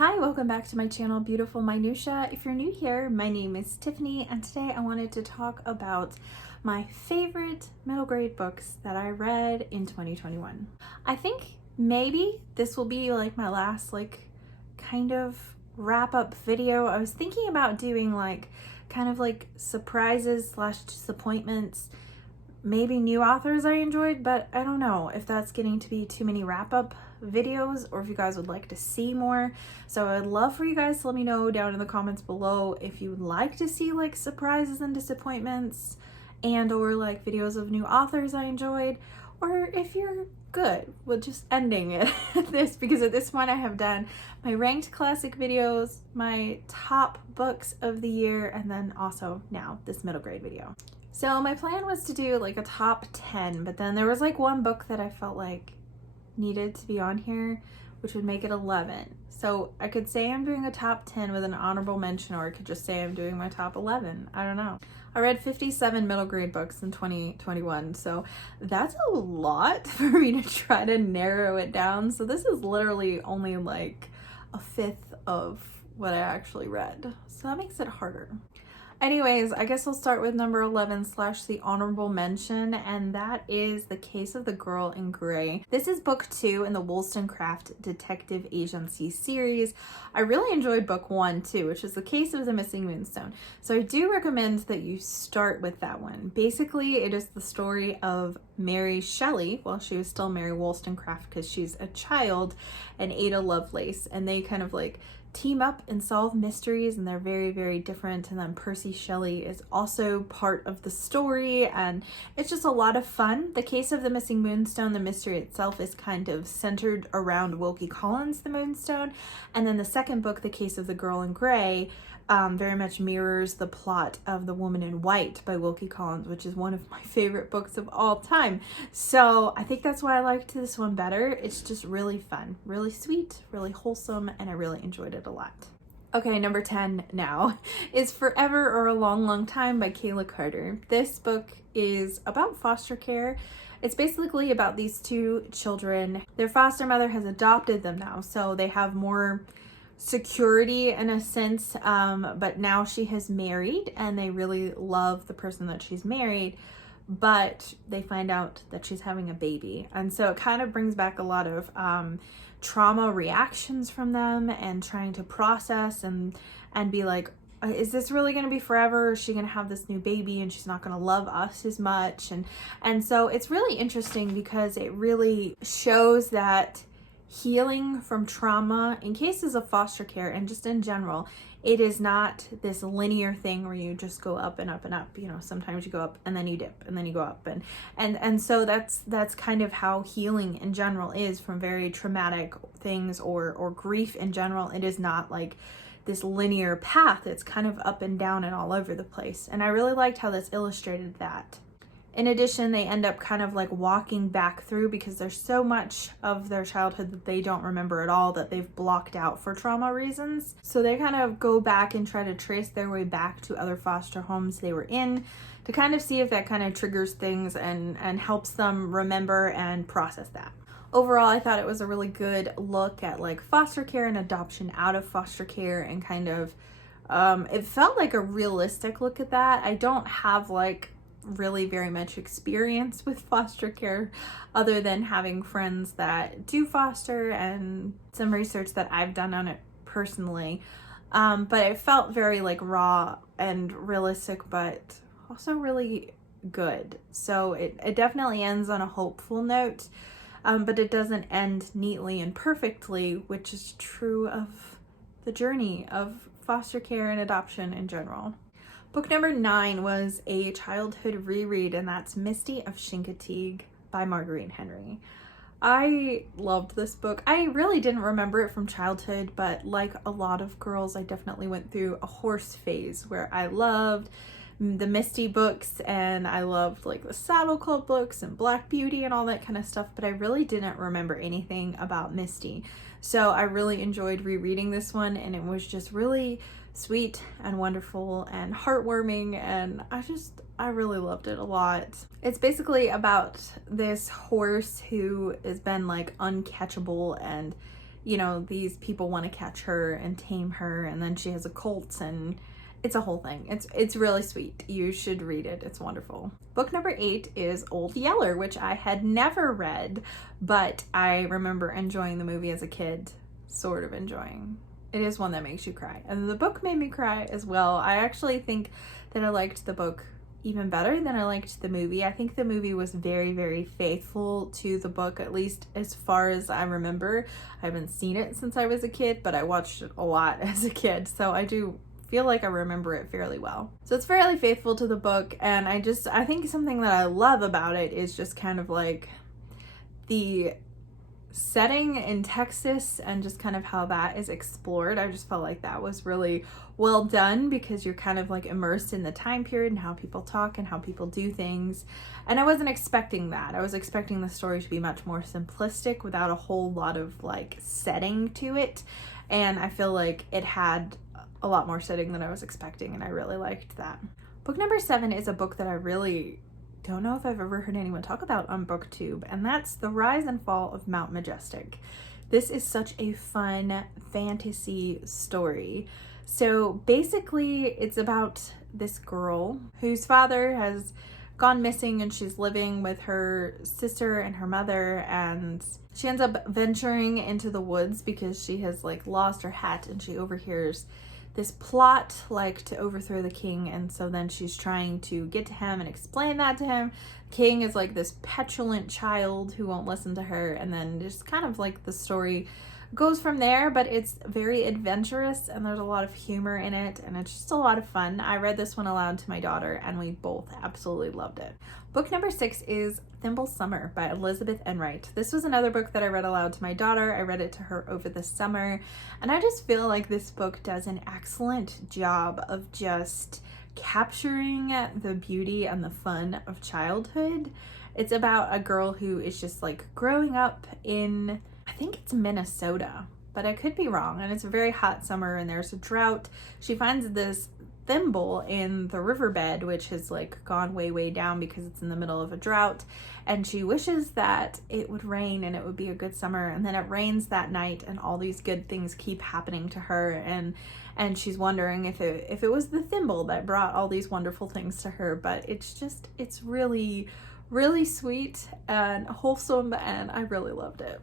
Hi, welcome back to my channel, Beautiful Minutia. If you're new here, my name is Tiffany, and today I wanted to talk about my favorite middle grade books that I read in 2021. I think maybe this will be like my last kind of wrap up video. I was thinking about doing kind of surprises / disappointments, maybe new authors I enjoyed, but I don't know if that's getting to be too many wrap up videos or if you guys would like to see more. So I'd love for you guys to let me know down in the comments below if you would like to see surprises and disappointments and or videos of new authors I enjoyed, or if you're good with just ending it at this, because at this point I have done my ranked classic videos, my top books of the year, and then also now this middle grade video. So my plan was to do a top 10, but then there was one book that I felt needed to be on here, which would make it 11. So I could say I'm doing a top 10 with an honorable mention, or I could just say I'm doing my top 11. I don't know. I read 57 middle grade books in 2021, so that's a lot for me to try to narrow it down. So this is literally only a fifth of what I actually read. So that makes it harder. Anyways, I guess I'll start with number 11 / the honorable mention, and that is The Case of the Girl in Grey. This is book 2 in the Wollstonecraft Detective Agency series. I really enjoyed book 1 too, which is The Case of the Missing Moonstone. So I do recommend that you start with that one. Basically, it is the story of Mary Shelley, well, she was still Mary Wollstonecraft because she's a child, and Ada Lovelace, and they kind of team up and solve mysteries, and they're very, very different. And then Percy Shelley is also part of the story, and it's just a lot of fun. The Case of the Missing Moonstone, the mystery itself is kind of centered around Wilkie Collins, the Moonstone, and then the second book, The Case of the Girl in Grey, very much mirrors the plot of The Woman in White by Wilkie Collins, which is one of my favorite books of all time. So I think that's why I liked this one better. It's just really fun, really sweet, really wholesome, and I really enjoyed it a lot. Okay, number 10 now is Forever or a Long, Long Time by Kayla Carter. This book is about foster care. It's basically about these two children. Their foster mother has adopted them now, so they have more security in a sense, but now she has married and they really love the person that she's married, but they find out that she's having a baby, and so it kind of brings back a lot of trauma reactions from them and trying to process and be is this really going to be forever? Is she going to have this new baby and she's not going to love us as much? And so it's really interesting because it really shows that healing from trauma in cases of foster care and just in general, it is not this linear thing where you just go up and up and up. You know, sometimes you go up and then you dip and then you go up, and so that's kind of how healing in general is from very traumatic things or grief in general. It is not this linear path. It's kind of up and down and all over the place, and I really liked how this illustrated that. In addition, they end up kind of walking back through, because there's so much of their childhood that they don't remember at all, that they've blocked out for trauma reasons. So they kind of go back and try to trace their way back to other foster homes they were in to kind of see if that kind of triggers things and helps them remember and process that. Overall, I thought it was a really good look at foster care and adoption out of foster care, and kind of it felt like a realistic look at that. I don't have really very much experience with foster care other than having friends that do foster and some research that I've done on it personally, but it felt very raw and realistic, but also really good. So it definitely ends on a hopeful note, but it doesn't end neatly and perfectly, which is true of the journey of foster care and adoption in general. Book number 9 was a childhood reread, and that's Misty of Chincoteague by Marguerite Henry. I loved this book. I really didn't remember it from childhood, but like a lot of girls, I definitely went through a horse phase where I loved the Misty books, and I loved the Saddle Club books and Black Beauty and all that kind of stuff, but I really didn't remember anything about Misty. So I really enjoyed rereading this one, and it was just really sweet and wonderful and heartwarming, and I really loved it a lot. It's basically about this horse who has been uncatchable, and you know, these people want to catch her and tame her, and then she has a cult, and it's a whole thing. It's really sweet. You should read it. It's wonderful. Book number 8 is Old Yeller, which I had never read, but I remember enjoying the movie as a kid, sort of enjoying. It is one that makes you cry. And the book made me cry as well. I actually think that I liked the book even better than I liked the movie. I think the movie was very, very faithful to the book, at least as far as I remember. I haven't seen it since I was a kid, but I watched it a lot as a kid, so I do feel like I remember it fairly well. So it's fairly faithful to the book, and I think something that I love about it is just kind of like the setting in Texas and just kind of how that is explored. I just felt like that was really well done, because you're kind of like immersed in the time period and how people talk and how people do things. And I wasn't expecting that. I was expecting the story to be much more simplistic without a whole lot of like setting to it. And I feel like it had a lot more setting than I was expecting, and I really liked that. Book number 7 is a book that I really don't know if I've ever heard anyone talk about on BookTube, and that's The Rise and Fall of Mount Majestic. This is such a fun fantasy story. So basically it's about this girl whose father has gone missing, and she's living with her sister and her mother, and she ends up venturing into the woods because she has like lost her hat, and she overhears this plot like to overthrow the king, and so then she's trying to get to him and explain that to him. King is like this petulant child who won't listen to her, and then just kind of like the story goes from there, but it's very adventurous and there's a lot of humor in it, and it's just a lot of fun. I read this one aloud to my daughter and we both absolutely loved it. Book number 6 is Thimble Summer by Elizabeth Enright. This was another book that I read aloud to my daughter. I read it to her over the summer, and I just feel like this book does an excellent job of just capturing the beauty and the fun of childhood. It's about a girl who is just like growing up in, I think it's Minnesota, but I could be wrong, and it's a very hot summer and there's a drought. She finds this thimble in the riverbed, which has like gone way down because it's in the middle of a drought, and she wishes that it would rain and it would be a good summer, and then it rains that night and all these good things keep happening to her, and she's wondering if it was the thimble that brought all these wonderful things to her. But it's really sweet and wholesome, and I really loved it.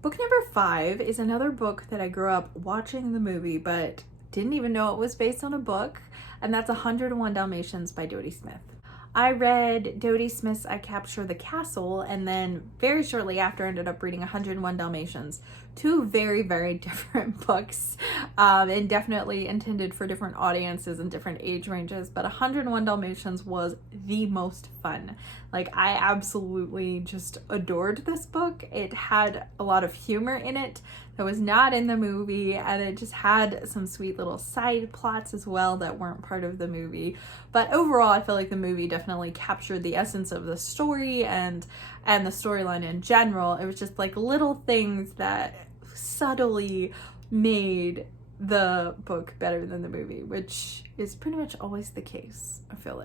Book number 5 is another book that I grew up watching the movie but didn't even know it was based on a book, and that's 101 Dalmatians by Dodie Smith. I read Dodie Smith's I Capture the Castle, and then very shortly after ended up reading 101 Dalmatians. Two very different books, and definitely intended for different audiences and different age ranges, but 101 Dalmatians was the most fun. Like, I absolutely just adored this book. It had a lot of humor in it that was not in the movie, and it just had some sweet little side plots as well that weren't part of the movie. But overall, I feel like the movie definitely captured the essence of the story and the storyline in general. It was just like little things that subtly made the book better than the movie, which is pretty much always the case. I feel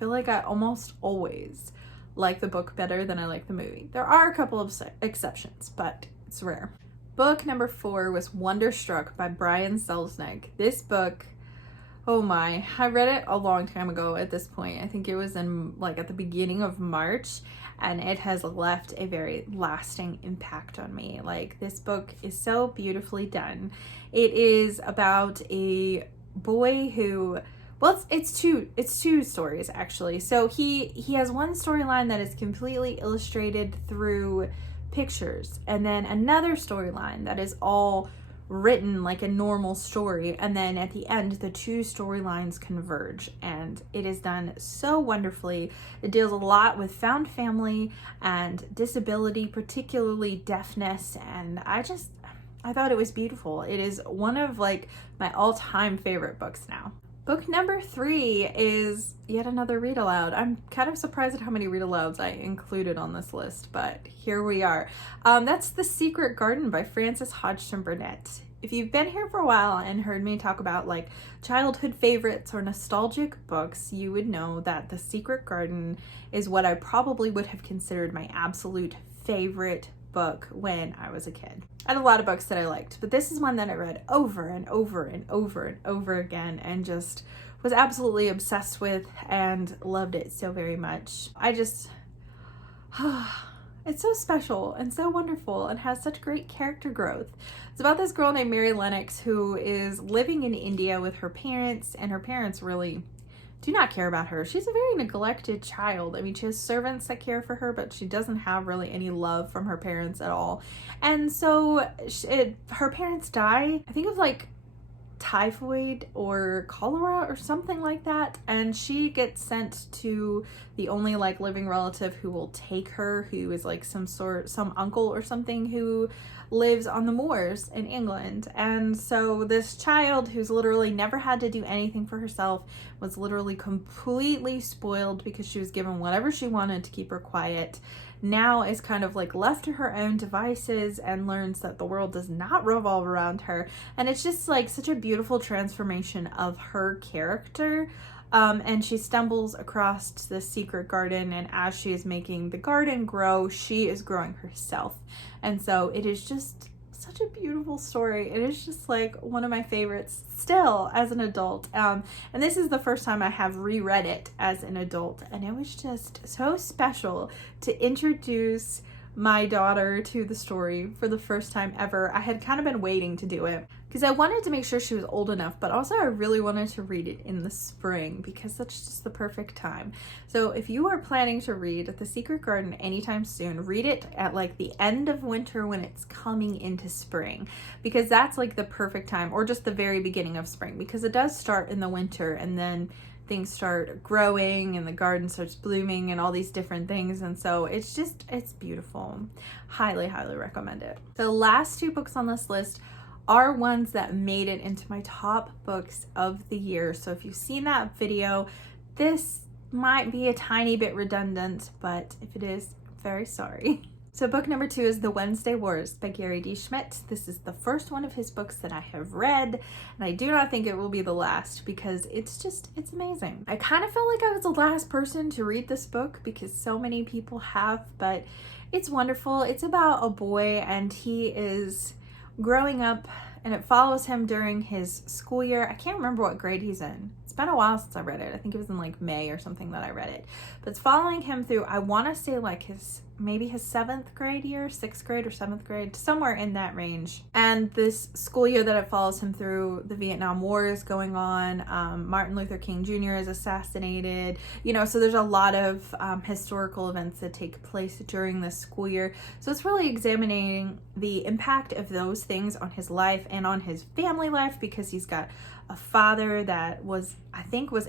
like I almost always like the book better than I like the movie. There are a couple of exceptions, but it's rare. Book number 4 was Wonderstruck by Brian Selznick. This book, oh my, I read it a long time ago at this point. I think it was in like at the beginning of March, and it has left a very lasting impact on me. Like, this book is so beautifully done. It is about a boy who, well, it's two stories actually. So he has one storyline that is completely illustrated through pictures, and then another storyline that is all written like a normal story, and then at the end the two storylines converge, and it is done so wonderfully. It deals a lot with found family and disability, particularly deafness, and I thought it was beautiful. It is one of like my all-time favorite books now. Book number 3 is yet another read aloud. I'm kind of surprised at how many read alouds I included on this list, but here we are. That's The Secret Garden by Frances Hodgson Burnett. If you've been here for a while and heard me talk about like childhood favorites or nostalgic books, you would know that The Secret Garden is what I probably would have considered my absolute favorite book when I was a kid. I had a lot of books that I liked, but this is one that I read over and over and over and over again and just was absolutely obsessed with and loved it so very much. It's so special and so wonderful and has such great character growth. It's about this girl named Mary Lennox who is living in India with her parents, and her parents really do not care about her. She's a very neglected child. I mean, she has servants that care for her, but she doesn't have really any love from her parents at all. And so her parents die, I think, of like typhoid or cholera or something like that, and she gets sent to the only like living relative who will take her, who is like some uncle or something who lives on the moors in England. And so this child, who's literally never had to do anything for herself, was literally completely spoiled because she was given whatever she wanted to keep her quiet, now is kind of like left to her own devices and learns that the world does not revolve around her. And it's just like such a beautiful transformation of her character. And she stumbles across this secret garden, and as she is making the garden grow, she is growing herself. And so it is just such a beautiful story. It is just like one of my favorites still as an adult. And this is the first time I have reread it as an adult, and it was just so special to introduce my daughter to the story for the first time ever. I had kind of been waiting to do it because I wanted to make sure she was old enough, but also I really wanted to read it in the spring because that's just the perfect time. So if you are planning to read The Secret Garden anytime soon, read it at like the end of winter when it's coming into spring, because that's like the perfect time, or just the very beginning of spring, because it does start in the winter and then things start growing and the garden starts blooming and all these different things. And so it's beautiful. Highly, highly recommend it. The last two books on this list are ones that made it into my top books of the year. So if you've seen that video, this might be a tiny bit redundant, but if it is, I'm very sorry. So book number 2 is The Wednesday Wars by Gary D. Schmidt. This is the first one of his books that I have read, and I do not think it will be the last because it's amazing. I kind of felt like I was the last person to read this book because so many people have, but it's wonderful. It's about a boy, and he is growing up, and it follows him during his school year. I can't remember what grade he's in. It's been a while since I read it. I think it was in like May or something that I read it. But it's following him through, I want to say like maybe his 7th grade year, 6th grade or 7th grade, somewhere in that range. And this school year that it follows him through, the Vietnam War is going on. Martin Luther King Jr. is assassinated. So there's a lot of historical events that take place during this school year. So it's really examining the impact of those things on his life and on his family life, because he's got a father that was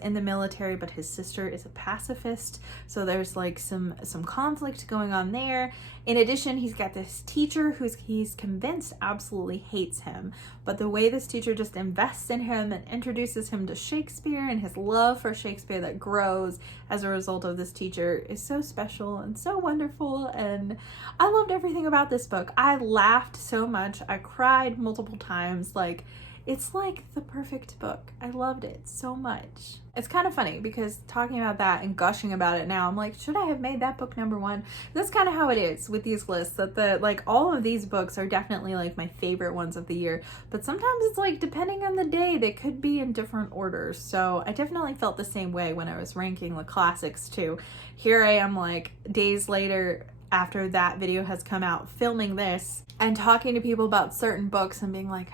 in the military, but his sister is a pacifist. So there's like some conflict going on there. In addition, he's got this teacher he's convinced absolutely hates him. But the way this teacher just invests in him and introduces him to Shakespeare, and his love for Shakespeare that grows as a result of this teacher, is so special and so wonderful. And I loved everything about this book. I laughed so much. I cried multiple times. It's like the perfect book. I loved it so much. It's kind of funny because talking about that and gushing about it now, I'm like, should I have made that book number 1? That's kind of how it is with these lists, that all of these books are definitely like my favorite ones of the year, but sometimes it's like depending on the day, they could be in different orders. So I definitely felt the same way when I was ranking the classics too. Here I am like days later, after that video has come out, filming this and talking to people about certain books and being like,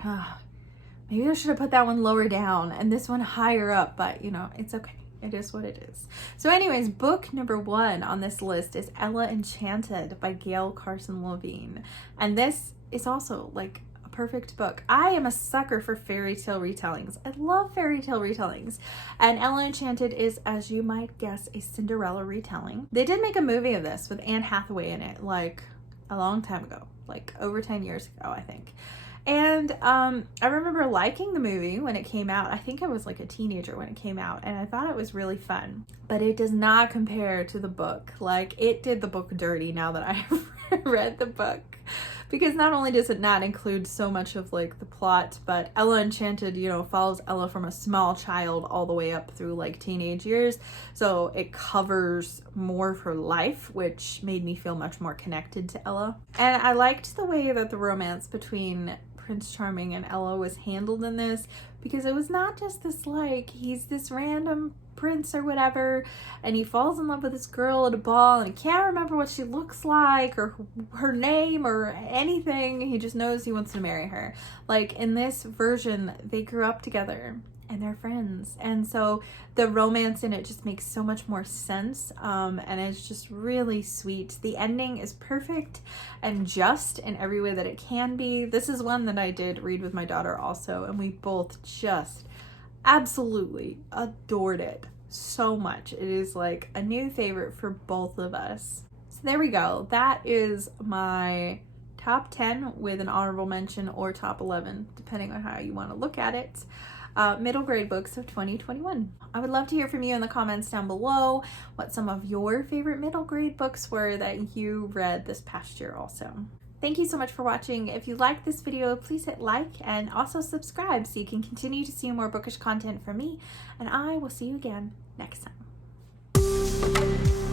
maybe I should have put that one lower down and this one higher up, but it's okay. It is what it is. So anyways, book number 1 on this list is Ella Enchanted by Gail Carson Levine. And this is also like a perfect book. I am a sucker for fairy tale retellings. I love fairy tale retellings. And Ella Enchanted is, as you might guess, a Cinderella retelling. They did make a movie of this with Anne Hathaway in it like a long time ago, like over 10 years ago, I think. And I remember liking the movie when it came out. I think I was like a teenager when it came out, and I thought it was really fun. But it does not compare to the book. Like, it did the book dirty now that I have read the book. because not only does it not include so much of like the plot, but Ella Enchanted, you know, follows Ella from a small child all the way up through like teenage years. So it covers more of her life, which made me feel much more connected to Ella. And I liked the way that the romance between Prince Charming and Ella was handled in this, because it was not just this like, he's this random prince or whatever and he falls in love with this girl at a ball and he can't remember what she looks like or her name or anything. He just knows he wants to marry her. Like in this version, they grew up together and they're friends, and so the romance in it just makes so much more sense, and it's just really sweet. The ending is perfect and just in every way that it can be. This is one that I did read with my daughter also, and we both just absolutely adored it so much. It is like a new favorite for both of us. So there we go. That is my top 10 with an honorable mention, or top 11 depending on how you want to look at it. Middle grade books of 2021. I would love to hear from you in the comments down below what some of your favorite middle grade books were that you read this past year also. Thank you so much for watching. If you liked this video, please hit like and also subscribe so you can continue to see more bookish content from me, and I will see you again next time.